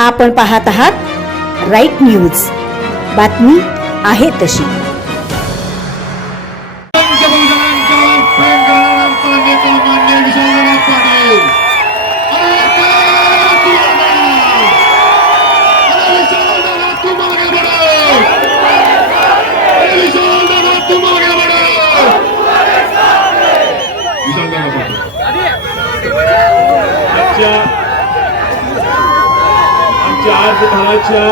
आपण पाहत आहात राईट न्यूज, बातमी आहे तशी. आज भावाच्या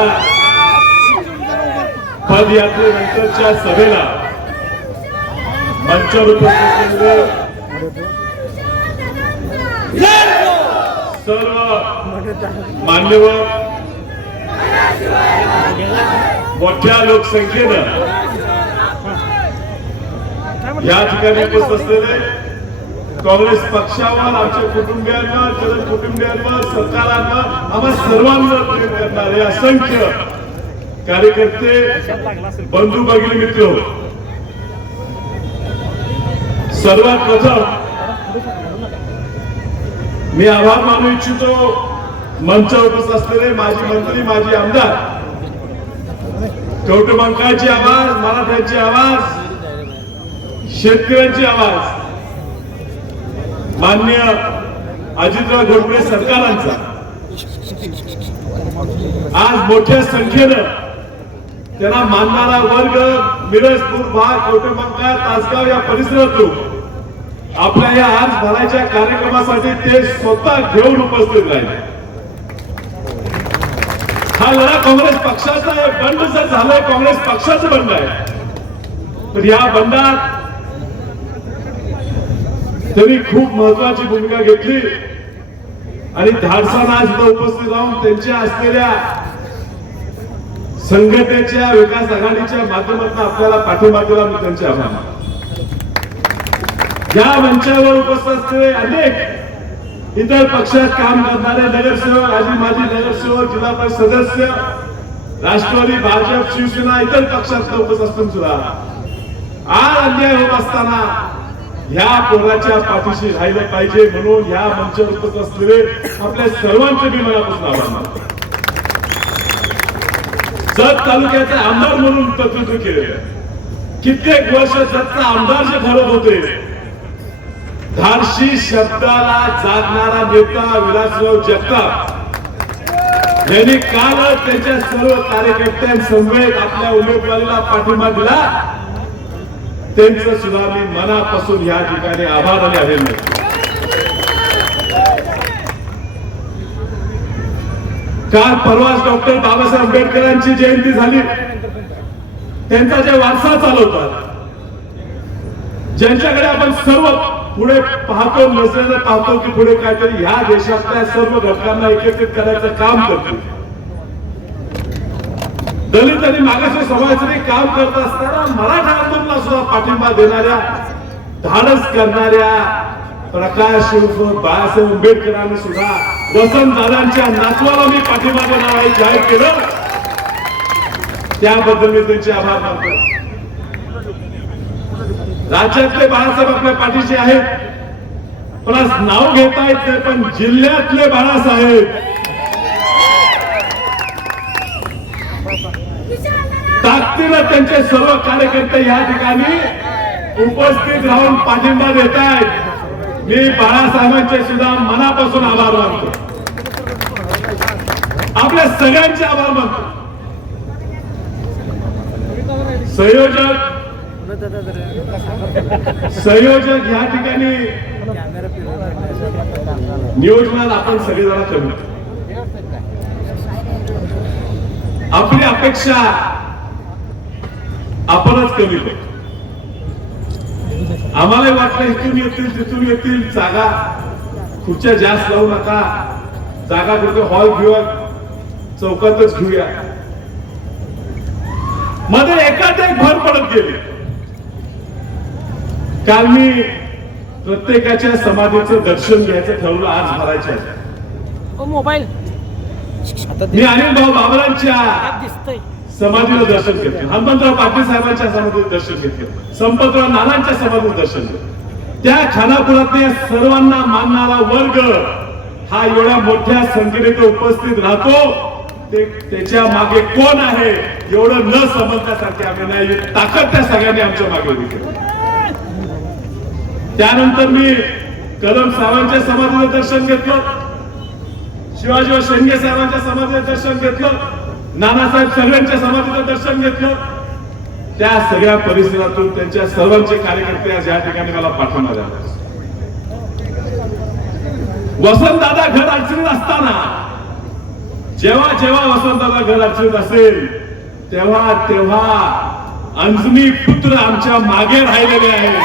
पदयात्रेनंतरच्या सभेला मंचावर उपस्थित सर्व मान्यवर, मोठ्या लोकसंख्येनं या ठिकाणी उपस्थित असलेले काँग्रेस पक्षावर, आमच्या कुटुंबियांवर, जनकुटुंबियांवर, सरकारांवर, आम्हा सर्वांवर प्रेम करणारे असंख्य कार्यकर्ते, बंधू भगिनी, मित्र, सर्वात प्रथम मी आभार मानू इच्छितो मंचावर उपस्थित असलेले माजी मंत्री, माजी आमदार, कौटुंबिकांची आवाज, मराठ्यांची आवाज, शेतकऱ्यांची आवाज, मान्य अजितराव घोटबळे सरकारांचा. आज मोठ्या संख्येनं त्यांना मानणारा वर्ग मिरजपूर भाग, कौटुंबिका, तासगाव या परिसरातून आपल्या या आज भरायच्या कार्यक्रमासाठी ते स्वतः घेऊन उपस्थित राहिले. हा लढा काँग्रेस पक्षाचा आहे. बंड जर झालंय, काँग्रेस पक्षाचं बंड आहे. तर या बंडात त्यांनी खूप महत्वाची भूमिका घेतली आणि धाडसानं आज इथं उपस्थित राहून त्यांच्या असलेल्या संघटनेच्या विकास आघाडीच्या माध्यमातून आपल्याला पाठिंबा दिला. मी त्यांचे आभार मानतो. या मंचावर उपस्थित असलेले अनेक इतर पक्षात काम करणारे नगरसेवक, आजी माजी नगरसेवक, जिल्हा परिषद सदस्य, राष्ट्रवादी, भाजप, शिवसेना, इतर पक्षात उपस्थित असून सुद्धा आज अन्याय होत असताना ह्या पोराच्या पाठीशी राहिलं पाहिजे म्हणून ह्या मंचावर उपस्थित असलेले आपल्या सर्वांचे मी मनापासून आभार मानतो. जत तालुक्याचे आमदार म्हणून नेतृत्व केलेलं, कित्येक वर्ष जतचा आमदार जे ठरत होते, धाडशी शब्दाला जागणारा नेता विलासराव जगताप यांनी काल त्यांच्या सर्व कार्यकर्त्यांसमवेत आपल्या उमेदवारीला पाठिंबा दिला. त्यांचं सुद्धा मी मनापासून या ठिकाणी आभार आणि अभिनंदन. काल परवाच डॉक्टर बाबासाहेब आंबेडकरांची जयंती झाली. त्यांचा जे वारसा चालवतात, ज्यांच्याकडे आपण सर्व पुढे पाहतो, नजरेनं पाहतो की पुढे काहीतरी ह्या देशातल्या सर्व घटकांना एकत्रित करायचं काम करतो. दलित आणि मागास समाजासाठी काम करत असताना मराठा आंदोलनाला सुद्धा पाठिंबा देणाऱ्या, धाडस करणाऱ्या प्रकाश उर्फ बाळासाहेब आंबेडकरांनी सुद्धा वसंतदादांच्या नातवाला मी पाठिंबा देणार आहे जाहीर केलं. त्याबद्दल मी त्यांचे आभार मानतो. राज्यातले बाळासाहेब आपल्या पाठीशी आहेत, पण आज नाव घेता येत नाही, पण जिल्ह्यातले बाळासाहेब ताकदीनं त्यांचे सर्व कार्यकर्ते या ठिकाणी उपस्थित राहून पाठिंबा देत आहेत. मी बाळासाहेबांचे सुद्धा मनापासून आभार मानतो. आपल्या सगळ्यांचे आभार मानतो. संयोजक या ठिकाणी नियोजनात आपण सगळेजण करू. आपली अपेक्षा आपणच कमी करतो. आम्हाला वाटलं इथून येतील, तिथून येतील, जागा खुर्च्या जास्त लावू नका, जागा कुठे हॉल घेऊया, चौकातच घेऊया. मध्ये एकाच एक भर पडत गेली. काल मी प्रत्येकाच्या समाधीचं दर्शन घ्यायचं ठरवलं. आज भरायचं मोबाईल मी अनिल भाऊ बाबरांच्या समाधीला दर्शन घेतलं, हनुमंतराव पाटील साहेबांच्या समाधीला दर्शन घेतलं, संपतराव नानांच्या समाधीला दर्शन घेतलं. त्या खानापुरातल्या सर्वांना मानणारा वर्ग हा एवढ्या मोठ्या संख्येने उपस्थित राहतो. त्याच्या मागे कोण आहे एवढं न समजण्यासारखे आम्ही नाही, ताकद त्या सगळ्यांनी आमच्या मागे उभी केली. त्यानंतर मी कदम साहेबांच्या समाधीचं दर्शन घेतलं, शिवाजी शेंगे साहेबांच्या समाधीचं दर्शन घेतलं, नानासाहेब सर्वांच्या समाधीचं दर्शन घेतलं. त्या सगळ्या परिसरातून त्यांच्या सर्वांचे कार्यकर्ते आज या ठिकाणी मला पाठवणार आहेत. वसंतदादा घर अडचणीत असताना जेव्हा जेव्हा वसंतदादा घर अडचणीत असेल तेव्हा तेव्हा अंजनी पुत्र आमच्या मागे राहिलेले आहेत.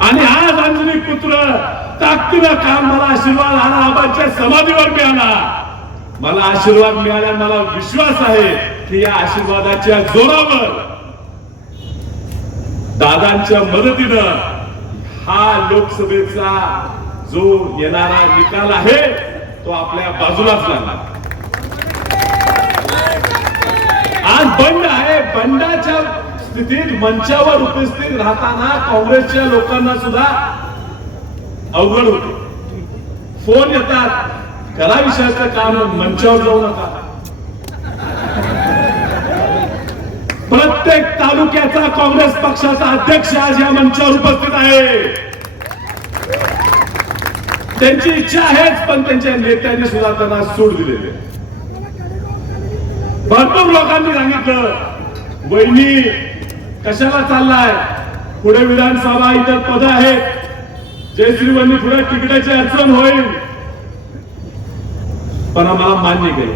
आणि आज अंजनी पुत्र ताकदीनं काम मला आशीर्वाद आबांच्या समाधीवर मिळाला. मला आशीर्वाद मिळाला, मला विश्वास आहे की या आशीर्वादाच्या जोरावर दादांच्या मदतीनं हा लोकसभेचा जो येणारा निकाल आहे तो आपल्या बाजूलाच लागला. आज बंड आहे, बंडाच्या स्थितीत मंचावर उपस्थित राहताना काँग्रेसच्या लोकांना सुद्धा अवघड होते. फोन येतात, करा विषयाचं काम, मंचावर जाऊ नका. प्रत्येक तालुक्याचा काँग्रेस पक्षाचा अध्यक्ष आज या मंचावर उपस्थित आहे. त्यांची इच्छा आहेच, पण त्यांच्या नेत्यांनी सुद्धा त्यांना सूट दिलेली. भरपूर लोकांनी सांगितलं वहिनी कशाला चाललाय, पुढे विधानसभा इतर पद आहेत, जयश्री वहिनी पुढे तिकिटाची अडचण होईल. पण आम्हाला मान्य केलं.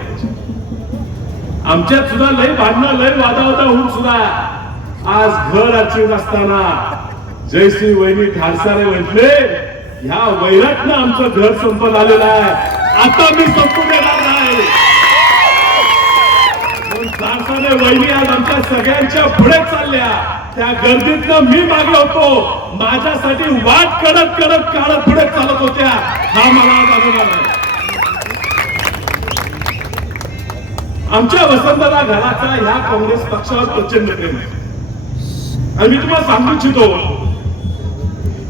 आमच्यात सुद्धा लय भांडणं लय वादावादा होऊन सुद्धा आज घर अडचणीत असताना जयश्री वहिनी धाडसाने म्हटले ह्या वैरातनं आमचं घर संपत आलेलं आहे, आता मी संपून देणार नाही. धाडसाने वहिनी आज आमच्या सगळ्यांच्या पुढे चालल्या. त्या गर्दीतनं मी मागे होतो, माझ्यासाठी वाट करत करत काढत पुढे चालत होत्या. हा मला आज अनुभव आहे. आमच्या वसंतदादा घराचा ह्या काँग्रेस पक्षावर प्रचंड प्रेम आहे. आणि मी तुम्हाला सांगू इच्छितो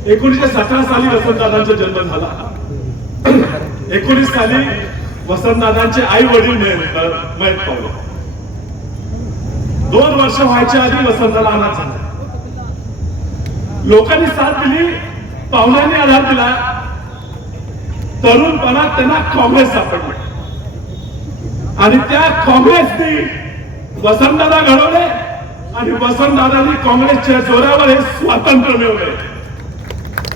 1917 साली वसंतदादांचा जन्म झाला. 19 साली वसंतदादांचे आई वडील मयत पावले. 2 वर्ष व्हायच्या आधी वसंतदादा अनाथ झाला. लोकांनी साथ दिली, पाहुण्यांनी आधार दिला. तरुणपणात त्यांना काँग्रेस सापडली आणि त्या काँग्रेसने वसंतदादा घडवले आणि वसंतदादांनी काँग्रेसच्या जोरावर हे स्वातंत्र्य मिळवले.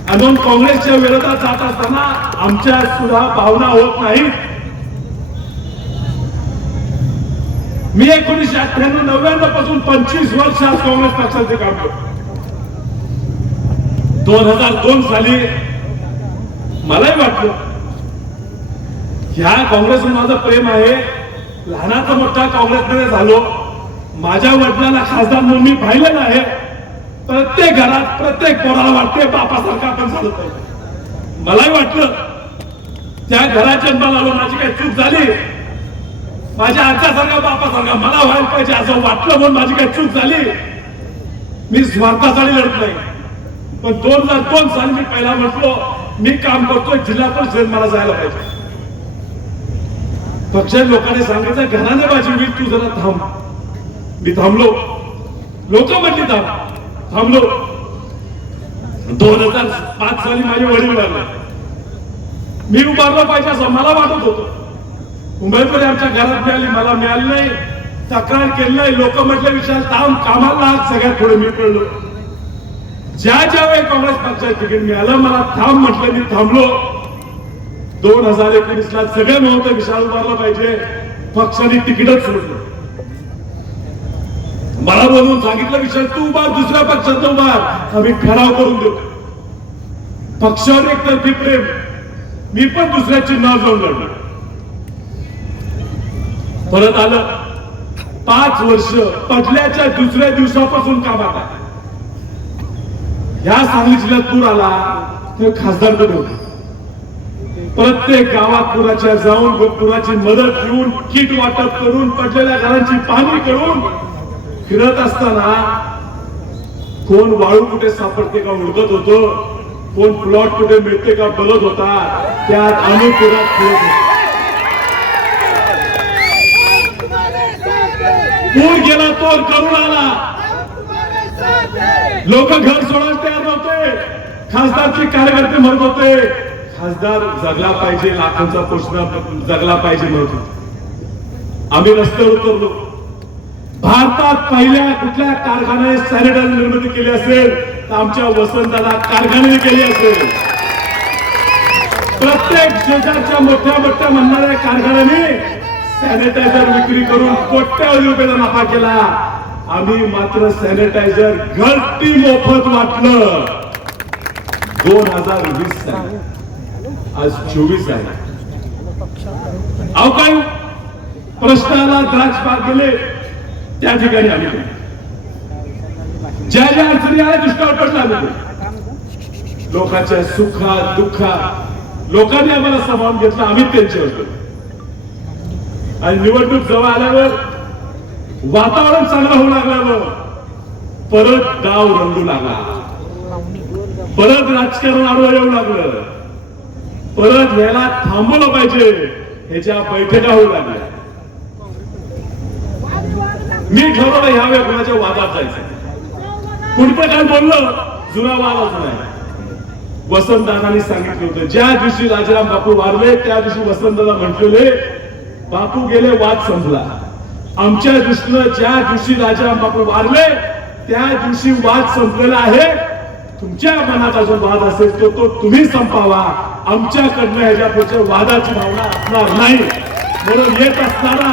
आणि म्हणून काँग्रेसच्या विरोधात जात असताना आमच्या सुद्धा भावना होत नाहीत. मी 1998-99 पासून 25 वर्ष आज काँग्रेस पक्षाचे काम करतो. 2002 साली मलाही वाटलं ह्या काँग्रेसवर माझं प्रेम आहे. लहानाचा मोठा काँग्रेसमध्ये झालो. माझ्या वडिलांना खासदार म्हणून मी पाहिलं नाही. प्रत्येक घरात प्रत्येक पोराला वाटते बापासारखं आपण झालं पाहिजे. मलाही वाटलं त्या घरात जन्माला आलो, माझी काही चूक झाली, माझ्या आजच्यासारखा बापासारखा मला व्हायला पाहिजे असं वाटलं म्हणून माझी काही चूक झाली. मी स्वार्थासाठी लढत नाही. पण 2002 साली मी पहिला म्हटलो मी काम करतोय जिल्हा परिषद, मला जायला पाहिजे. पक्षाच्या लोकांनी सांगितलं घराने माझी होईल, तू जरा थांब. मी थांबलो. लोक म्हटली थांबलो. 2005 साली माझे वडील वारले. मी उभारलं पाहिजे असं मला वाटत होतं. उमेदवारी आमच्या घरात मिळाली, मला मिळाली नाही. तक्रार केली नाही. लोक म्हटले विशाल थांब, कामाला सगळ्यात पुढे मी पडलो. ज्या वेळी काँग्रेस पक्षाचं तिकीट मिळालं मला थांब म्हटलं, मी थांबलो. 2019 ला सगळे म्हणून विशाल उभारला पाहिजे, पक्षाने तिकीटच सोडलं. मला बोलून सांगितलं विशाल तू उभार, दुसऱ्या पक्षात उभार, आम्ही ठराव करून देऊ. पक्षावर एकतर्फी प्रेम, मी पण दुसऱ्या चिन्हावर जाऊन लढलो. परत आलं. 5 वर्ष पडल्याच्या दुसऱ्या दिवसापासून कामात आहे. ह्या सांगली जिल्ह्यात पूर आला तेव्हा खासदार कडे होते. प्रत्येक गावात पुराच्या जाऊन पुराची मदत घेऊन, किट वाटप करून, पडलेल्या घरांची पाहणी करून फिरत असताना कोण वाळू कुठे सापडते का हुडकत होतो. कोण प्लॉट कुठे मिळते का बघत होता, त्यात आम्ही पुरात फिरत होतो. पूर गेला तो करून आला, लोक घर सोडायला तयार नव्हते, खासदारचे कार्यकर्ते म्हणत होते खासदार जगला पाहिजे, लाखांचा प्रश्न जगला पाहिजे म्हणत होते. आम्ही रस्त्यावर उतरलो. भारतात पहिल्या कुठल्या कारखान्याने सॅनिटायझर निर्मिती केली असेल तर आमच्या वसंतदादा कारखान्याने केली असेल. प्रत्येक शेजारच्या मोठ्या मोठ्या म्हणणाऱ्या कारखान्याने सॅनिटायझर विक्री करून कोट्यावधी रुपयाचा नफा केला. आम्ही मात्र सॅनिटायझर घरटी मोफत वाटलं. 2020 साली, आज 24 आहे. अहो काय प्रश्नाला द्राक्ष बाग गेले त्या ठिकाणी आम्ही गेलो. ज्या ज्या अडचणी आल्या दुष्काळ पडला आम्ही लोकांच्या सुखात दुःखात लोकांनी आम्हाला सामावून घेतलं, आम्ही त्यांच्यावर गेलो. आणि निवडणूक जवळ आल्यावर वातावरण चांगलं होऊ लागल्यावर परत डाव रंगू लागला, परत राजकारण आडवं येऊ लागलं, परत याला थांबवलं पाहिजे ह्याच्या बैठका होऊ लागल्या. मी ठरवलं ह्यावेळी कोणाच्या वादात जायचं. कुठं काय बोललं जुना वादच नाही. वसंतदादांनी सांगितलं होतं ज्या दिवशी राजाराम बापू वारले त्या दिवशी वसंतदादा म्हटलेले बापू गेले वाद संपला. आमच्या दृष्टीनं ज्या दिवशी राजाराम बापू वारले त्या दिवशी वाद संपलेला आहे. तुमच्या मनात अजून वाद असेल तो तुम्ही संपावा, आमच्याकडनं ह्याच्या पुढच्या वादाची भावना असणार नाही. म्हणून येत असताना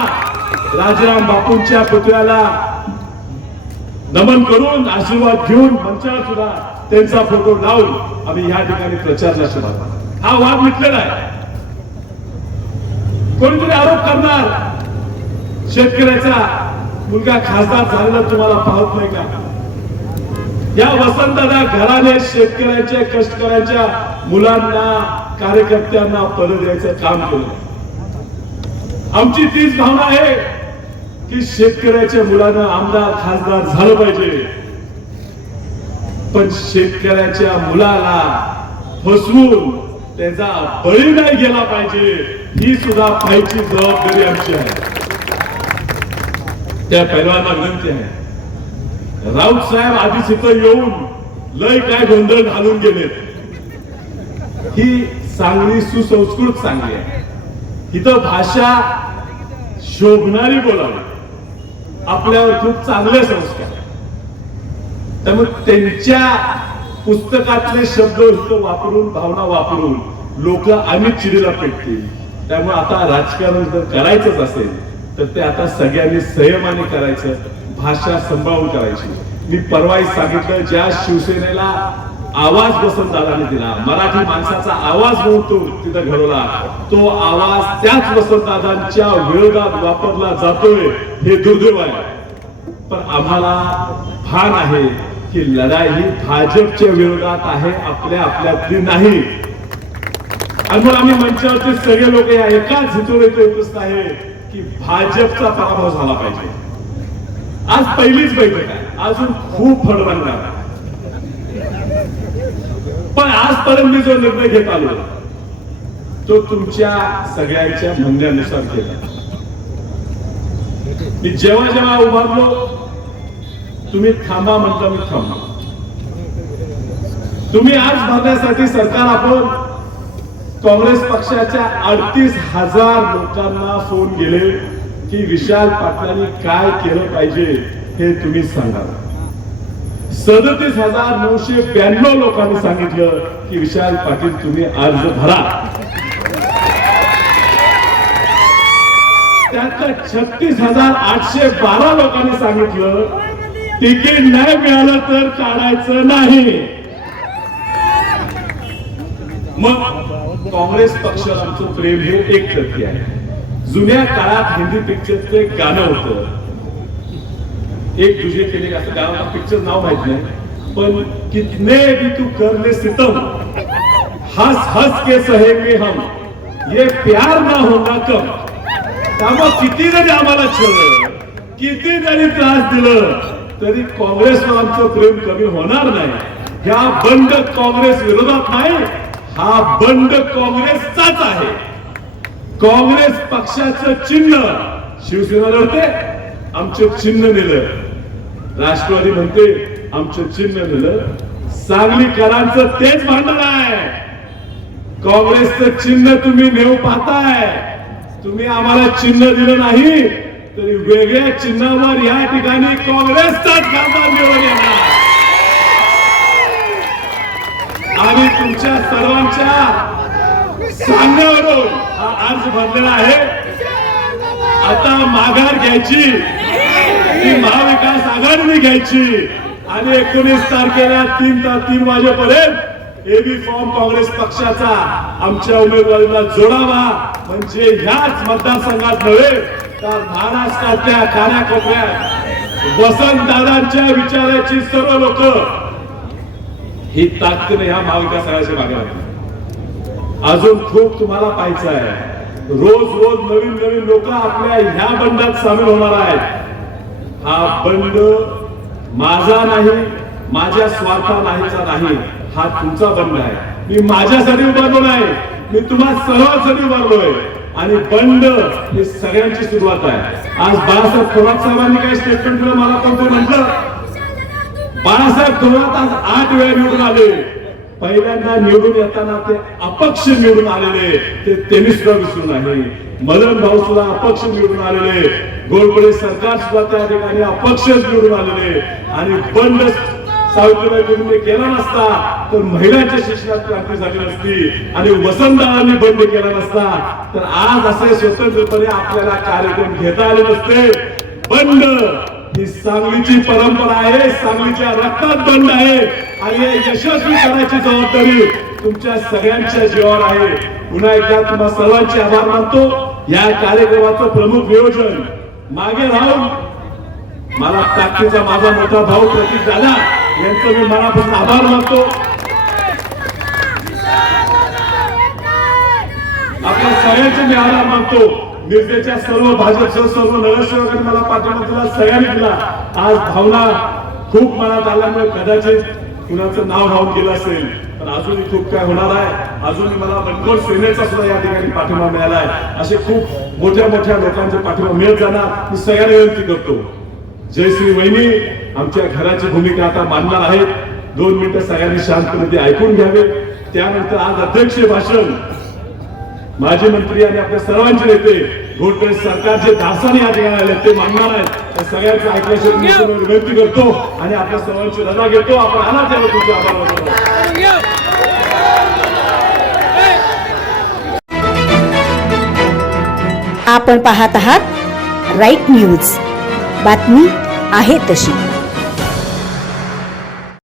राजाराम बापूंच्या पुतळ्याला नमन करून आशीर्वाद घेऊन मंचावर सुद्धा त्यांचा फोटो लावून आम्ही या ठिकाणी प्रचारला सुरुवात. हा वाद मिटलेला आहे. कोणीतरी आरोप करणार शेतकऱ्याचा मुलगा खासदार झालेला तुम्हाला पाहत नाही का? या वसंतदादा घराने शेतकऱ्यांच्या कष्टकऱ्यांच्या मुलांना कार्यकर्त्यांना पद द्यायचं काम केलं. आमची तीच भावना आहे की शेतकऱ्याच्या मुलांना आमदार खासदार झालं पाहिजे, पण शेतकऱ्याच्या मुलाला फसवून त्याचा बळी नाही गेला पाहिजे, ही सुद्धा पाहायची जबाबदारी आमची आहे. त्या पैलवानांना विनंती आहे, राऊत साहेब आधीच इथं येऊन लय काय गोंधळ घालून गेले. ही सांगली सुसंस्कृत सांगली आहे. इथं भाषा शोभणारी बोलावी, आपल्यावर खूप चांगले संस्कार. त्यामुळे त्यांच्या पुस्तकातले शब्द इथं वापरून भावना वापरून लोक आम्ही चिडीला पेटतील. त्यामुळे आता राजकारण जर करायचंच असेल तर ते आता सगळ्यांनी संयमाने करायचं, भाषा सांभाळून करायची. मी परवाही सांगितलं ज्या शिवसेनेला आवाज वसंतदादांनी दिला, मराठी माणसाचा आवाज म्हणून तो तिथं घडवला, तो आवाज त्याच वसंतदादांच्या विरोधात वापरला जातोय हे दुर्दैव आहे. पण आम्हाला भान आहे की लढाई ही भाजपच्या विरोधात आहे, आपल्यातली नाही. आणि मग आम्ही मंचावरचे सगळे लोक या एकाच हेतूने उपस्थित आहे की भाजपचा पराभव झाला पाहिजे. आज पहिलीच बैठक आहे, अजून खूप फडफडणार आहे. पण आजपर्यंत मी जो निर्णय घेत आलो तो तुमच्या सगळ्यांच्या म्हणण्यानुसार केला. मी जेव्हा जेव्हा उभारलो तुम्ही थांबा म्हटलं, मी थांबा. तुम्ही आज भरण्यासाठी सरकार आपण काँग्रेस पक्षाच्या 38,000 लोकांना फोन गेले की विशाल पाटलांनी काय केलं पाहिजे हे तुम्ही सांगा. 37,992 लोकांनी सांगितलं की विशाल पाटील तुम्ही अर्ज भरा. त्यातल्या 36,812 लोकांनी सांगितलं तिकीट नाही मिळालं तर काढायचं नाही. मग काँग्रेस पक्षाला आमचं प्रेम हे एकतर्फी आहे. जुन्या काळात हिंदी पिक्चरचं एक गाणं होतं, एक तुझे केले असं गाणं, पिक्चर नाव माहित नाही, पण कितने भी तू कर ले सितम हंस हंस के सहेंगे हम, ये प्यार ना होगा कम. त्यामुळे किती जरी आम्हाला छळलं, किती जरी त्रास दिलं तरी काँग्रेसवर आमचं प्रेम कमी होणार नाही. ह्या बंड काँग्रेस विरोधात नाही, हा बंड काँग्रेसचाच आहे. काँग्रेस पक्षाचं चिन्ह शिवसेना लढते, आमचं चिन्ह नेलं. राष्ट्रवादी म्हणते आमचं चिन्ह नेलं. सांगलीकरांचं तेच भांडण आहे. काँग्रेसचं चिन्ह तुम्ही नेऊ पाहताय. तुम्ही आम्हाला चिन्ह दिलं नाही तरी वेगळ्या चिन्हावर या ठिकाणी काँग्रेसचाच खासदार निवडून येणार. आम्ही तुमच्या सर्वांच्या सांगण्यावरून हा अर्ज भरलेला आहे. आता माघार घ्यायची, ही महाविकास आघाडीने घ्यायची आणि 19 तारखेला 3 वाजेपर्यंत एबी फॉर्म काँग्रेस पक्षाचा आमच्या उमेदवारीला जोडावा. म्हणजे ह्याच मतदारसंघात नव्हे तर महाराष्ट्रातल्या कानाकोपऱ्यात वसंत दादांच्या विचाराची सर्व लोक ही ताकदीने ह्या महाविकास आघाडीच्या मागे लागतील. अजून खूप तुम्हाला पाहायचं आहे. रोज रोज नवीन नवीन लोक आपल्या ह्या बंडात सामील होणार आहेत. हा बंड माझा नाही, माझ्या स्वार्था नाहीचा नाही, हा तुमचा बंड आहे. मी माझ्यासाठी उभारलो नाही, मी तुम्हा सर्वांसाठी उभारलोय. आणि बंड ही सगळ्यांची सुरुवात आहे. आज बाळासाहेब थोरात साहेबांनी काय स्टेटमेंट दिलं, मला पण ते म्हटलं. बाळासाहेब थोरात आज 8 वेळा निवडून आले. पहिल्यांदा निवडून येताना ते अपक्ष निवडून आलेले, ते त्यांनी सुद्धा विसरू नाही. मदन भाऊ सुद्धा अपक्ष निवडून आलेले, गोडबोले सरकार सुद्धा त्या ठिकाणी अपक्ष निवडून आलेले. आणि बंड सावित्रीबाई फुले केला नसता तर महिलांच्या शिक्षणात क्रांती झाली नसती आणि वसंतदादांनी बंड केला नसता तर आज असे स्वतंत्रपणे आपल्याला कार्यक्रम घेता आले नसते. बंड ही सांगलीची परंपरा आहे, सांगलीच्या रक्तात बंड आहे आणि हे यशस्वी करण्याची जबाबदारी तुमच्या सगळ्यांच्या जीवावर आहे. पुन्हा एकदा तुम्हा सर्वांचे आभार मानतो. या कार्यक्रमाचं प्रमुख नियोजन मागे राहून मला ताकदीचा माझा मोठा भाऊ प्रतीक दादा यांचं मी मनापासून आभार मानतो. आपल्या सगळ्यांचे मी आभार मानतो. मिरजेच्या सर्व भाजपच्या सर्व नगरसेवकांनी मला पाठिंबा दिला, सगळ्यांनी दिला. आज भावना खूप मनात आल्यामुळे कदाचित कुणाचं नाव राहून गेलं असेल, पण अजूनही खूप काय होणार आहे. अजूनही मला बनकोड सेनेचा सुद्धा या ठिकाणी पाठिंबा मिळाला आहे. असे खूप मोठ्या मोठ्या लोकांचे पाठिंबा मिळत जाणार. मी सगळ्यांना विनंती करतो, जयश्री वहिनी आमच्या घराची भूमिका आता मांडणार आहेत. 2 मिनिटं सगळ्यांनी शांतपणे ते ऐकून घ्यावे. त्यानंतर आज अध्यक्ष भाषण माजी मंत्री आणि आपल्या सर्वांचे नेते घोटबळे सरकारचे दासाने या ठिकाणी आले ते मांडणार आहेत. त्या सगळ्यांचं ऐकण्याची विनंती करतो आणि आपल्या सर्वांची रजा घेतो. आपण आला त्यावर तुमचे आभार मानतो. आपण पाहत आहात राईट न्यूज, बातमी आहे तशी.